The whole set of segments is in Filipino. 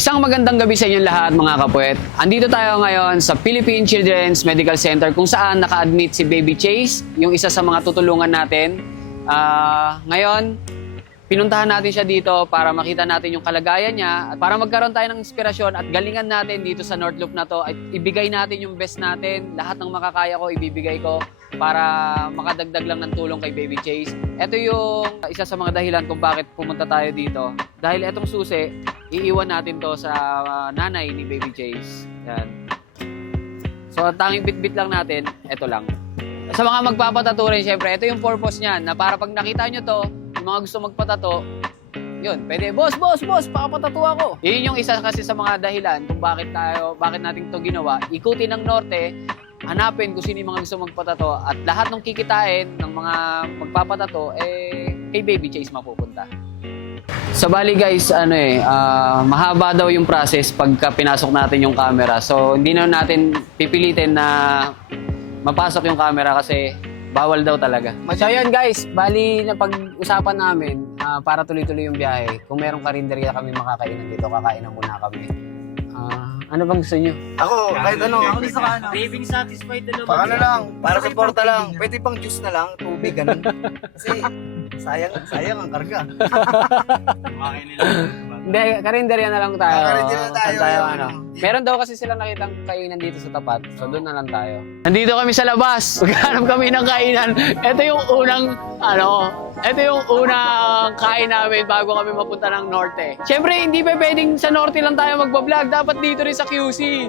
Isang magandang gabi sa inyong lahat mga kapuet. Andito tayo ngayon sa Philippine Children's Medical Center kung saan naka-admit si Baby Chase, yung isa sa mga tutulungan natin. Ah, ngayon, pinuntahan natin siya dito para makita natin yung kalagayan niya at para magkaroon tayo ng inspirasyon at galingan natin dito sa North Loop na to at ibigay natin yung best natin. Lahat ng makakaya ko, ibibigay ko para makadagdag lang ng tulong kay Baby Chase. Ito yung isa sa mga dahilan kung bakit pumunta tayo dito. Dahil etong susi, iiwan natin to sa uh, nanay ni Baby Chase. Yan. So, ang tanging bit-bit lang natin, ito lang. Sa mga magpapatato rin, syempre, ito yung purpose niyan, na para pag nakita nyo to, yung mga gusto magpatato, yun, pwede, boss, boss, boss, pakapatato ako. Yun yung isa kasi sa mga dahilan kung bakit tayo, bakit natin to ginawa. Ikutin ng norte, hanapin kung sino yung mga gusto magpatato at lahat ng kikitain ng mga magpapatato, eh, kay Baby Chase mapupunta. Sa bali guys, ano eh, ah, mahaba daw yung process pagka pinasok natin yung camera. So, hindi na natin pipilitin na mapasok yung camera kasi bawal daw talaga. So, yun guys, bali na pag-usapan namin ah, para tuloy-tuloy yung biyahe. Kung merong karinderya kami makakainan dito, kakainan muna kami. Ah, ano bang gusto nyo? Ako, kahit ano. Ako gusto ka ano. Craving satisfied na naman. Pang ano lang, para yung suporta lang. Pwede pang juice na lang, tubig, ganun. Kasi, sayang, sayang ang karga. Kumain nila. Hindi, karinderya na lang tayo. Ah, karinderya na tayo, Saan yung ano. Meron daw kasi silang nakitang kainan dito sa tapat. So doon na lang tayo. Nandito kami sa labas. Maghanap kami ng kainan. Ito yung unang, ano, ito yung unang kain namin bago kami mapunta ng norte. Siyempre, hindi pa pwedeng sa norte lang tayo magbablog. Dapat dito rin sa QC.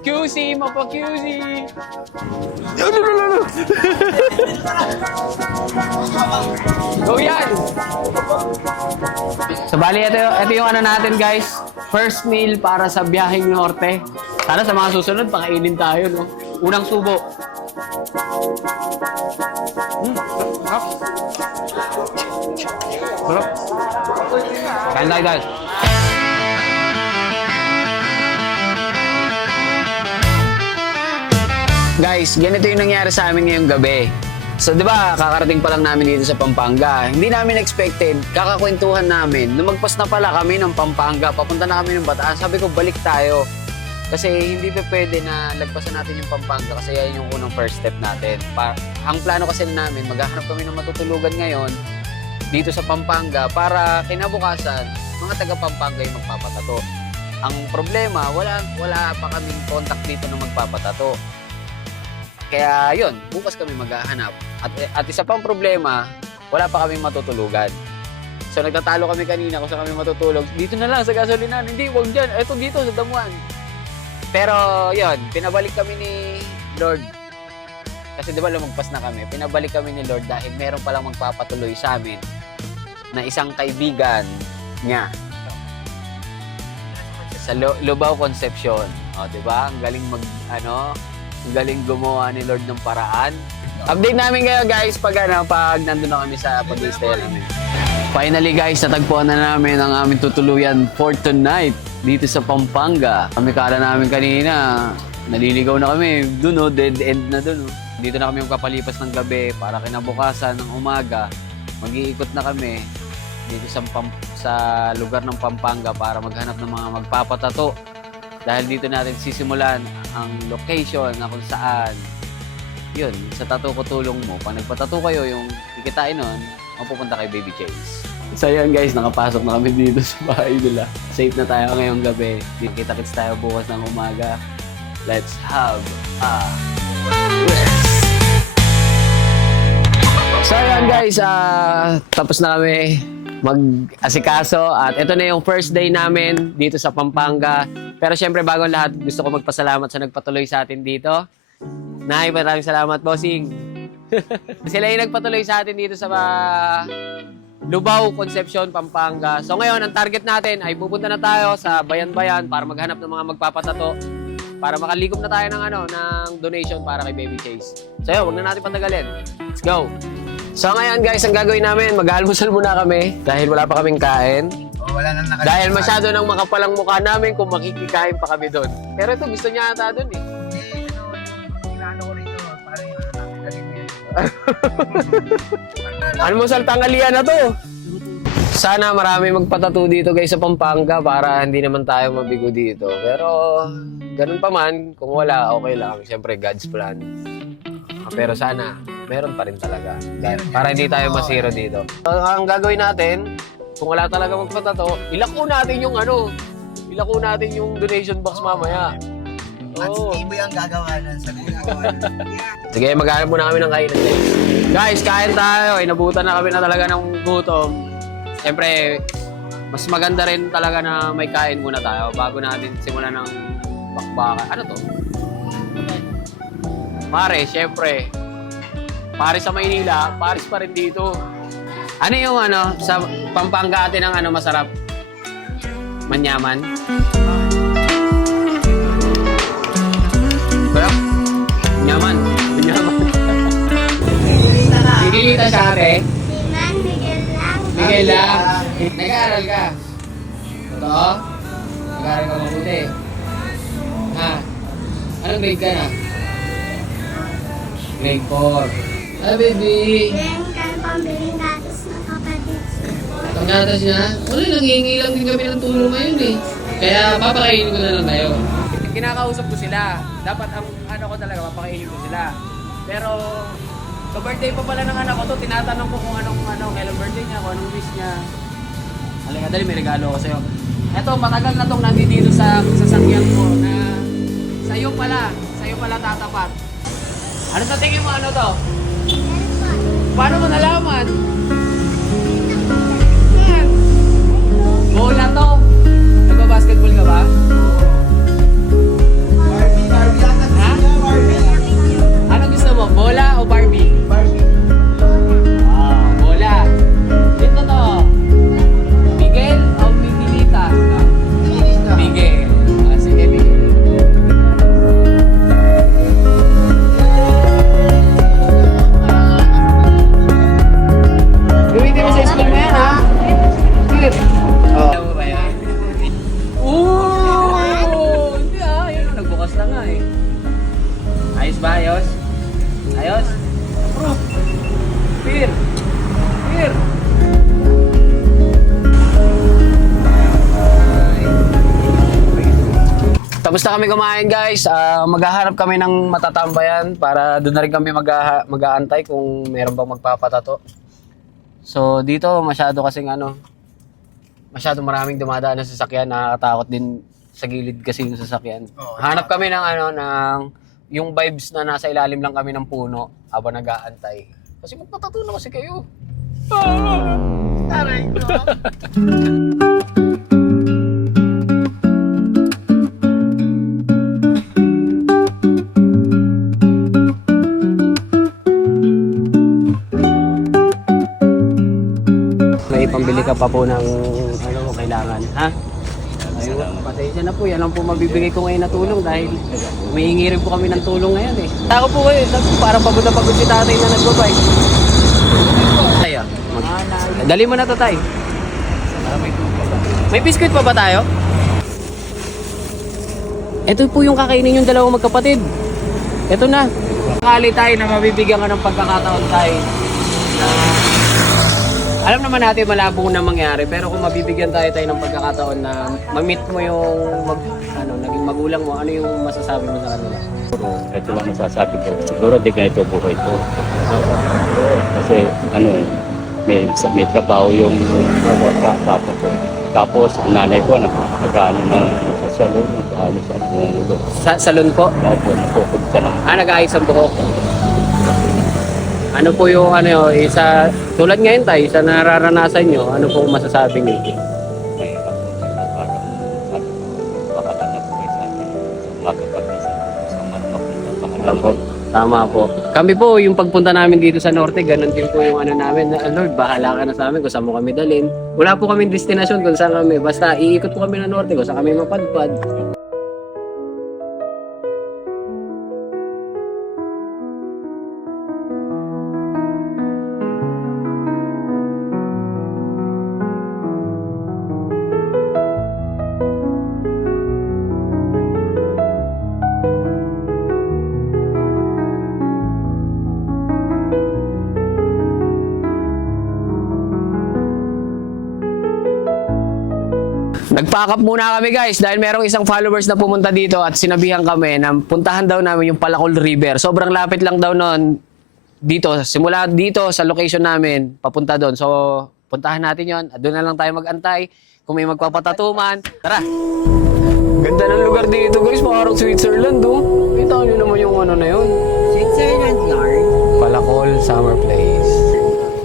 QC, mapa QC. Go yan! So bali, ito, ito yung ano natin guys. First meal para sa biyaheng norte. Sana sa mga susunod, pakainin tayo, no? Unang subo. Mm, sarap. Sarap. Kain tayo guys. Guys, ganito yung nangyari sa amin ngayong gabi. So, di ba, kakarating pa lang namin dito sa Pampanga. Hindi namin expected, kakakwentuhan namin. Lumagpas na pala kami ng Pampanga, papunta na kami ng Bataan. Sabi ko, balik tayo. Kasi hindi pa pwede na lagpasan natin yung Pampanga kasi yan yung unang first step natin. Pa ang plano kasi namin, maghahanap kami ng matutulugan ngayon dito sa Pampanga para kinabukasan, mga taga Pampanga yung magpapatato. Ang problema, wala, wala pa kaming contact dito na magpapatato. Kaya yun, bukas kami maghahanap. At, at isa pang problema, wala pa kaming matutulugan. So nagtatalo kami kanina kung saan kami matutulog. Dito na lang sa gasolinan. Hindi, huwag dyan. Ito dito sa damuan. Pero yun, pinabalik kami ni Lord. Kasi di ba lumagpas na kami. Pinabalik kami ni Lord dahil meron palang magpapatuloy sa amin na isang kaibigan niya sa Lu- Lubao Concepcion. O, di ba? Ang galing mag, ano, galing gumawa ni Lord ng paraan. Update namin kayo guys pag ano, pag nandun na kami sa pag-stay namin. Finally guys, natagpuan na namin ang aming tutuluyan for tonight dito sa Pampanga. Kami kala namin kanina, naliligaw na kami. Doon oh, dead end na doon oh. Dito na kami magpapalipas ng gabi para kinabukasan ng umaga. Mag-iikot na kami dito sa, Pam- sa lugar ng Pampanga para maghanap ng mga magpapatato. Dahil dito natin sisimulan ang location na kung saan yun, sa tattoo ko tulong mo. Pag nagpatato kayo, yung kikitain nun, mapupunta kay Baby Chase. So yun guys, nakapasok na kami dito sa bahay nila. Safe na tayo ngayong gabi. Kita-kits tayo bukas ng umaga. Let's have a rest. So yun guys, ah, tapos na kami mag-asikaso at ito na yung first day namin dito sa Pampanga. Pero syempre bago ang lahat, gusto ko magpasalamat sa nagpatuloy sa atin dito. Nay, maraming salamat, bossing. Sila yung nagpatuloy sa atin dito sa Lubao, Concepcion, Pampanga. So ngayon, ang target natin ay pupunta na tayo sa Bayan-Bayan para maghanap ng mga magpapatato para makalikom na tayo ng ano ng donation para kay Baby Chase. So yun, wag na natin patagalin. Let's go. So ngayon guys, ang gagawin namin, mag-almusal muna kami dahil wala pa kaming kain. Wala nang nakalimutan. Dahil masyado nang makapalang mukha namin kung makikikain pa kami doon. Pero ito, gusto niya ata doon eh. Eh, ano, inaano ko rito, parang yung ano namin. Almusal tangalian na to. Sana marami magpatato dito guys sa Pampanga para hindi naman tayo mabigo dito. Pero ganun pa man, kung wala, okay lang. Siyempre, God's plan. Ah, Pero sana, meron pa rin talaga. Para hindi tayo masiro dito. So, ang gagawin natin, kung wala talaga magpatato, ilako natin yung ano, ilako natin yung donation box mamaya. At si Oo. Tiboy ang gagawa nun. Sa nun. Sige, maghanap muna kami ng kainan. guys. Guys, kain tayo. Inabutan na kami na talaga ng gutom. Siyempre, mas maganda rin talaga na may kain muna tayo bago natin simulan ng bakbakan. Ano to? Mare, siyempre. Paris sa Maynila, Paris pa rin dito. Ano yung ano, sa Pampanga atin ang ano masarap? Manyaman? Sarap? Manyaman. Manyaman. Pipilita siya ate. Siman, Miguel lang. Miguel lang. Nag-aaral ka. Totoo? Nag-aaral ka mabuti. Ha? Anong grade ka na? Grade 4. Ah, baby. Then, kan pambiling ko. Pagkatas niya, wala, nangihingi lang din kami ng tulong ngayon eh. Kaya papakainin ko na lang kayo. Kinakausap ko sila. Dapat ang ano ko talaga, papakainin ko sila. Pero, sa birthday pa pala ng anak ko to, tinatanong ko kung anong ano, kailan birthday niya, kung anong wish niya. Halika, dali, may regalo ako sa'yo. Eto, matagal na tong nandito sa sasakyan ko na sa'yo pala, sa'yo pala tatapat. Ano sa tingin mo ano to? Paano mo nalaman? Ba? Ayos? Ayos? Approve! Peer! Peer! Tapos na kami kumain guys. Ah, maghahanap kami ng matatambayan para doon na rin kami mag mag-aantay kung meron bang magpapatato. So dito masyado kasing ano, masyado maraming dumadaan na sasakyan, nakakatakot din sa gilid kasi yung sasakyan. Oo, Hanap kami ng ano ng yung vibes na nasa ilalim lang kami ng puno habang nag-aantay. Kasi magpatato na kasi kayo. Aray ko. May pambili ka pa po ng ano mo kailangan, ha? Pasensya na po. Yan lang po mabibigay ko ngayon na tulong dahil humihingi rin po kami ng tulong ngayon eh. Tako po ko, parang pagod na pagod si tatay na nagbabike. Tayo. Mag- Dali mo na to tay. May biskuit pa ba tayo? Ito po yung kakainin yung dalawang magkapatid. Ito na. Kali tayo na mabibigyan ka ng pagkakataon tayo alam naman natin malabo na mangyari pero kung mabibigyan tayo tayo ng pagkakataon na ma-meet mo yung mag, ano, naging magulang mo, ano yung masasabi mo sa kanila? Ito lang masasabi ko. Siguro di ganito buhay ko. Kasi ano eh, may, may trabaho yung papa ko. Tapos ang nanay ko nag-ano na sa salon, nag-ano sa mundo. Sa salon po, Opo, napupunta ng ah, nag-aayos ang buhok. Ano po yung ano isa, tulad ngayon tayo, sa nararanasan nyo, ano po masasabi pa Opo. Tama po. Kami po, yung pagpunta namin dito sa Norte, ganun din po yung ano namin. Na, Lord, bahala ka na sa amin kung saan mo kami dalhin. Wala po kami destinasyon kung saan kami. Basta iikot po kami ng Norte kung saan kami mapadpad. Nag-pack up muna kami guys dahil merong isang followers na pumunta dito at sinabihan kami na puntahan daw namin yung Palacol River. Sobrang lapit lang daw noon dito. Simula dito sa location namin, papunta doon. So, puntahan natin yon. At doon na lang tayo mag-antay. Kung may magpapatatuman, tara! Ganda ng lugar dito guys, parang Switzerland oh. Kita nyo naman yung ano na yun. Switzerland yard. Palacol Summer Place.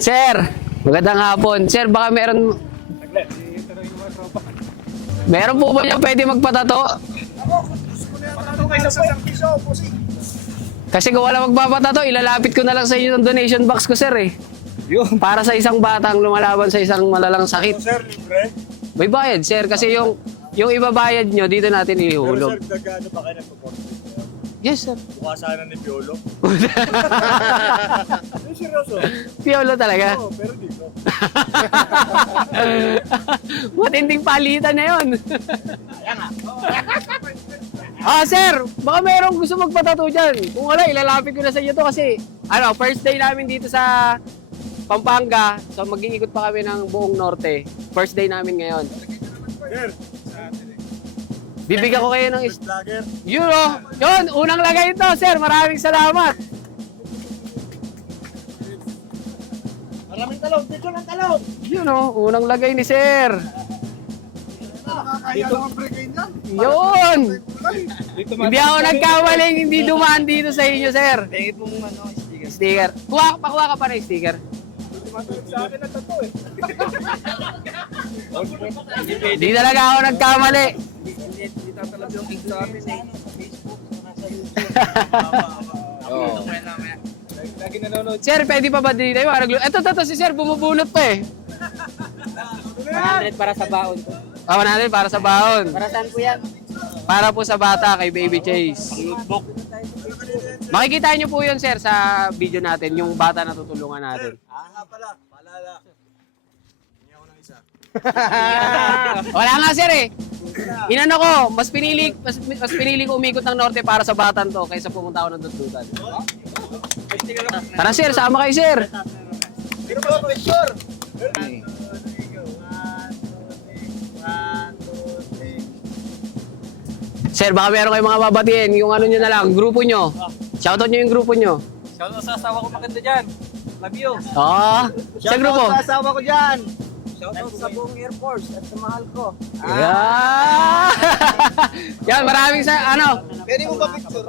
Sir, magandang hapon. Sir, baka meron... Meron po ba niya pwede magpatato? Kasi kung wala magpapatato, ilalapit ko na lang sa inyo ng donation box ko, sir eh. Yun. Para sa isang batang lumalaban sa isang malalang sakit. Sir, libre. May bayad, sir. Kasi yung yung ibabayad nyo, dito natin Pero ihulog. sir, nagkano ba kayo nagpo-portrait? Yes, sir. Mukha sana ni Piolo. Ay, seryoso. Piolo talaga. Oo, pero dito. Matinding palitan na yun. ah, sir, baka merong gusto magpatato dyan. Kung wala, ilalapit ko na sa inyo to kasi, ano, first day namin dito sa Pampanga. So, mag-iikot pa kami ng buong norte. First day namin ngayon. Sir, Bibigyan ko kayo ng is- vlogger. Yun oh. Yun, unang lagay ito, sir. Maraming salamat. Maraming talong. Dito ng talong. Yun oh, unang lagay ni sir. Kaya lang ang yan. Yun. Hindi ako nagkamaling hindi dumaan dito sa inyo, sir. Tingin pong ano, sticker. Sticker. Kuha, pakuha ka pa ng sticker. Tumatawag sa akin ang tato eh. Hindi talaga ako nagkamali. Hindi, hindi tatalab yung ink sa amin eh. Sa Facebook, nasa YouTube. Oo. Lagi nanonood. Sir, pwede pa ba? Yung araglo. Ito, ito, ito, si sir, bumubunot pa eh. 100 para sa baon ko. Awa natin para sa baon. Para saan po yan? Para po sa bata kay Baby Chase. Makikita niyo po yun, sir, sa video natin, yung bata na tutulungan natin. Ah, nga pala. Paalala. Hindi ako ng isa. Wala nga, sir eh. Inano ko, mas pinili, mas, mas pinili ko umikot ng norte para sa batan to kaysa pumunta ako ng dudutan. Tara, sir, sama kayo, sir. Pero ba, picture? Sir, baka meron kayong mga babatiin, yung ano nyo na lang, grupo nyo. Shoutout nyo yung grupo nyo. Shoutout sa asawa ko maganda dyan. Love you. Oo. Sa grupo. Shoutout sa asawa ko dyan. Shoutout sa buong Air Force at sa mahal ko. Yeah. Yan, maraming sa, ano, Pwede mo ba picture?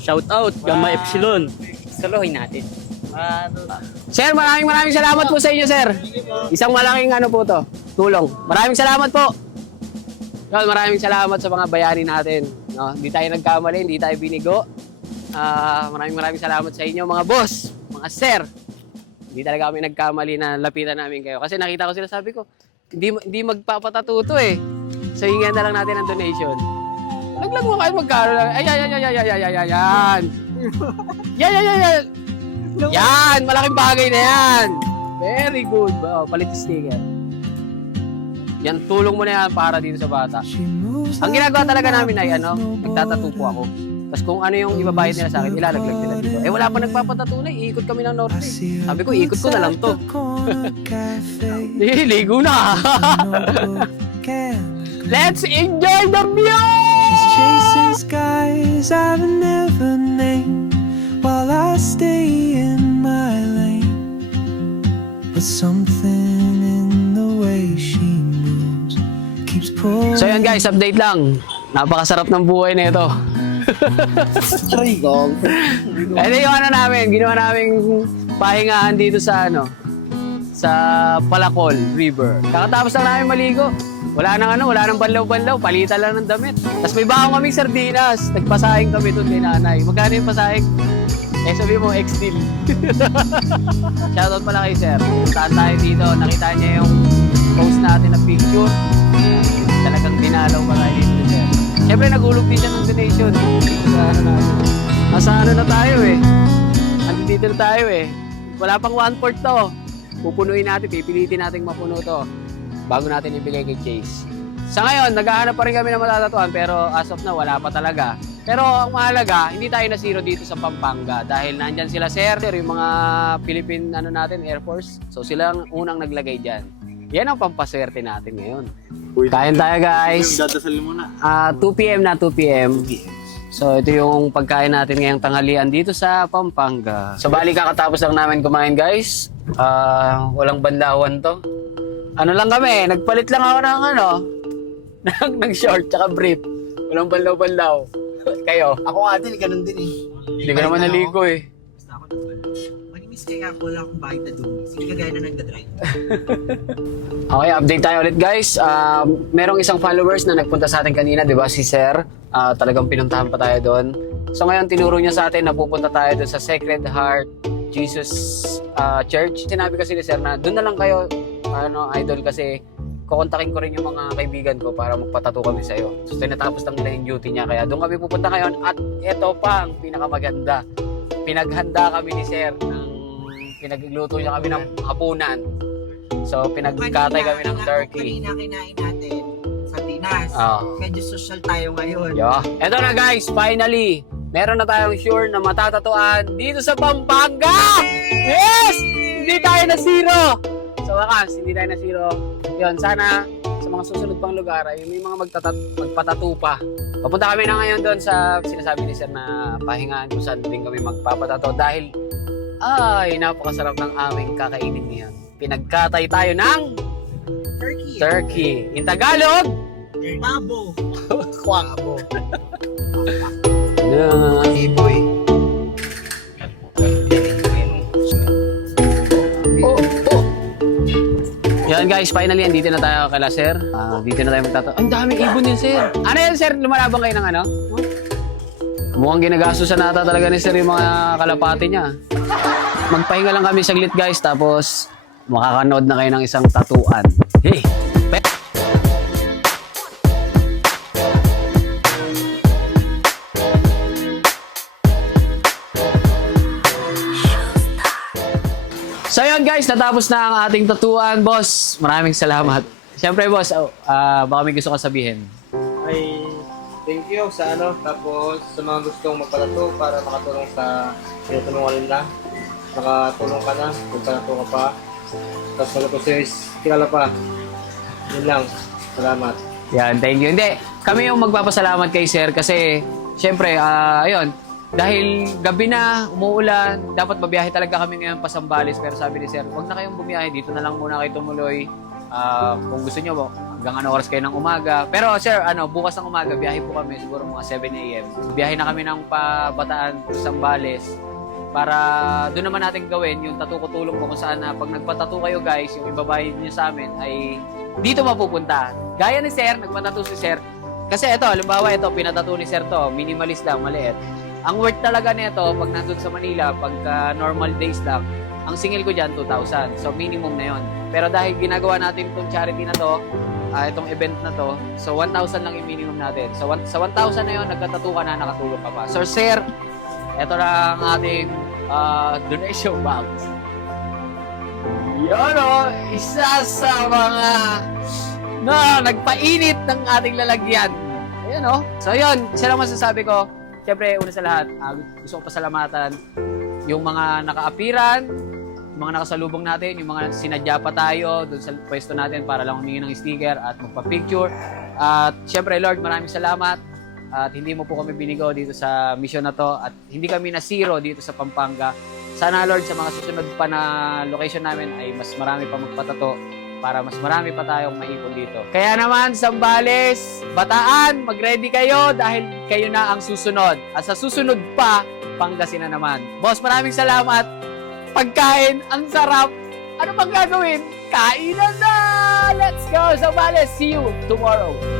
Shout out, Gamma Epsilon. Saluhin natin. Sir, maraming maraming salamat po sa inyo, sir. Isang malaking ano po to, tulong. Maraming salamat po. Yun, maraming salamat sa mga bayani natin. No? Hindi tayo nagkamali, hindi tayo binigo. Ah, maraming maraming salamat sa inyo, mga boss, mga sir. Hindi talaga kami nagkamali na lapitan namin kayo. Kasi nakita ko sila, sabi ko, hindi, hindi magpapatatuto eh. So, hingan na lang natin ng donation. Laglag mo kayo magkano lang. Ay, ay, ay, ay, ay, ay, ay, ay, ay, yan. Yan, yan, yan, yan. Yan, malaking bagay na yan. Very good. Oh, palit sticker. Yan, tulong mo na yan para dito sa bata. Ang ginagawa talaga namin ay ano, nagtatato po ako. Tapos kung ano yung ibabayad nila sa akin, ilalaglag nila dito. Eh wala pa nagpapatatunay, iikot kami ng norte. Sabi ko, ikot ko na lang to. Eh, ligo na. Let's enjoy the view! Chasing skies I've never named while I stay in my lane. But something in the way she moves keeps pulling. So yan guys, update lang. Napakasarap ng buhay na ito. Trigon. Ito yung ano namin, ginawa namin pahingahan dito sa ano, sa Palacol River. Kakatapos lang namin maligo. Wala nang ano, wala nang banlaw-banlaw, palitan lang ng damit. Tapos may baong kaming sardinas. Nagpasahing kami doon kay nanay. Magkano yung pasahing? Eh sabi mo, ex-deal. Shoutout pala kay sir. Puntaan tayo dito. Nakita niya yung post natin na picture. Talagang dinalaw pa tayo dito. Siyempre nagulog din siya ng donation. Ano natin. Nasa ano na tayo eh. Andito na tayo eh. Wala pang one-fourth to. Pupunuin natin, pipilitin natin mapuno to bago natin ibigay kay Chase. Sa ngayon, naghahanap pa rin kami ng matatatuan pero as of now, wala pa talaga. Pero ang mahalaga, hindi tayo nasiro dito sa Pampanga dahil nandyan sila sir, yung mga Philippine ano natin, Air Force. So sila ang unang naglagay dyan. Yan ang pampaswerte natin ngayon. Kain tayo guys. Dadasal mo na. Ah, 2 p.m. na 2 p.m. So ito yung pagkain natin ngayong tanghalian dito sa Pampanga. So bali kakatapos lang namin kumain guys. Ah, walang banlawan to. Ano lang kami, nagpalit lang ako ng ano, ng, ng short tsaka brief. Walang banlaw-banlaw. Kayo, Ako nga din, ganun din eh. hindi ka naman naligo eh. Basta ako Manimiss kaya wala akong bahay na. Sige kagaya na nagdadrive. Okay, update tayo ulit guys. Um, merong isang followers na nagpunta sa atin kanina, di ba? Si Sir. Ah, talagang pinuntahan pa tayo doon. So ngayon, tinuro niya sa atin na pupunta tayo doon sa Sacred Heart Jesus ah, Church. Sinabi kasi ni Sir na doon na lang kayo, ano, idol, kasi kukontakin ko rin yung mga kaibigan ko para magpatato kami sa iyo. So tinatapos lang nila yung duty niya. Kaya doon kami pupunta ngayon. At ito pa ang pinakamaganda. Pinaghanda kami ni Sir ng pinagluto niya kami ng hapunan. So pinagkatay kami ng turkey. Kanina kinain natin sa Pinas. Ah. Medyo social tayo ngayon. Yo. Eto na guys, finally. Meron na tayong sure na matatatuan dito sa Pampanga! Yes! Hindi tayo na zero! Sa wakas, hindi tayo na zero. Yun, sana sa mga susunod pang lugar ay may mga magtatat magpatato pa. Papunta kami na ngayon doon sa sinasabi ni Sir na pahingaan kung saan din kami magpapatato dahil ay, napakasarap ng aming kakainin niyan. Pinagkatay tayo ng Turkey. turkey. In Tagalog, Babo. kwako. Yeah. Iboy. Oh, oh. Yan guys, finally, andito na tayo kala sir. Ah, dito na tayo magtato. Ang daming ibon yun, sir. Ano yan, sir? Lumalabang kayo ng ano? Mukhang ginagastusan nata talaga ni sir yung mga kalapati niya. Magpahinga lang kami saglit guys, tapos makakanood na kayo ng isang tatuan. Hey! So yun guys, natapos na ang ating tatuan, boss. Maraming salamat. Siyempre boss, oh, ah, baka may gusto ka sabihin. ay thank you sa ano tapos sa mga gustong magpalato para makatulong sa tinutulungan nila nakatulong ka na magpalato ka pa tapos palato sa'yo is kilala pa yun lang salamat Yan, thank you. Hindi, kami yung magpapasalamat kay sir kasi siyempre, ah, ayun, dahil gabi na, umuulan, dapat mabiyahe talaga kami ngayon pa Sambales. Pero sabi ni sir, huwag na kayong bumiyahe, dito na lang muna kayo tumuloy. Ah, kung gusto nyo, hanggang ano oras kayo ng umaga. Pero sir, ano, bukas ng umaga, biyahe po kami, siguro mga 7 a.m. Biyahe na kami ng pabataan Sambales para doon naman natin gawin yung tattoo ko mo kung saan na pag nagpatato kayo guys, yung ibabayad niyo sa amin ay dito mapupunta. Gaya ni Sir, nagpatato si Sir. Kasi ito, halimbawa ito, pinatato ni Sir to, minimalist lang, maliit. Ang worth talaga nito pag nandun sa Manila, pagka normal days lang, ang singil ko dyan, 2,000. So, minimum na yon. Pero dahil ginagawa natin itong charity na to, ah, itong event na to, so 1,000 lang yung minimum natin. So, sa 1,000 na yon nagkatato ka na, nakatulong ka pa. So, Sir, ito na ang ating ah, donation box. Yan o, isa sa mga na nagpainit ng ating lalagyan. Ayan o. So yun, isa lang masasabi ko. Siyempre, una sa lahat, ah, gusto ko pasalamatan yung mga nakaapiran, yung mga nakasalubong natin, yung mga sinadya pa tayo doon sa pwesto natin para lang humingi ng sticker at magpa-picture. At siyempre, Lord, maraming salamat at hindi mo po kami binigo dito sa mission na to at hindi kami na zero dito sa Pampanga. Sana Lord sa mga susunod pa na location namin ay mas marami pa magpatato para mas marami pa tayong maipon dito. Kaya naman, Sambales, Bataan, mag-ready kayo dahil kayo na ang susunod. At sa susunod pa, Pangasinan naman. Boss, maraming salamat. Pagkain, ang sarap. Ano pang gagawin? Kainan na! Let's go, Sambales! See you tomorrow.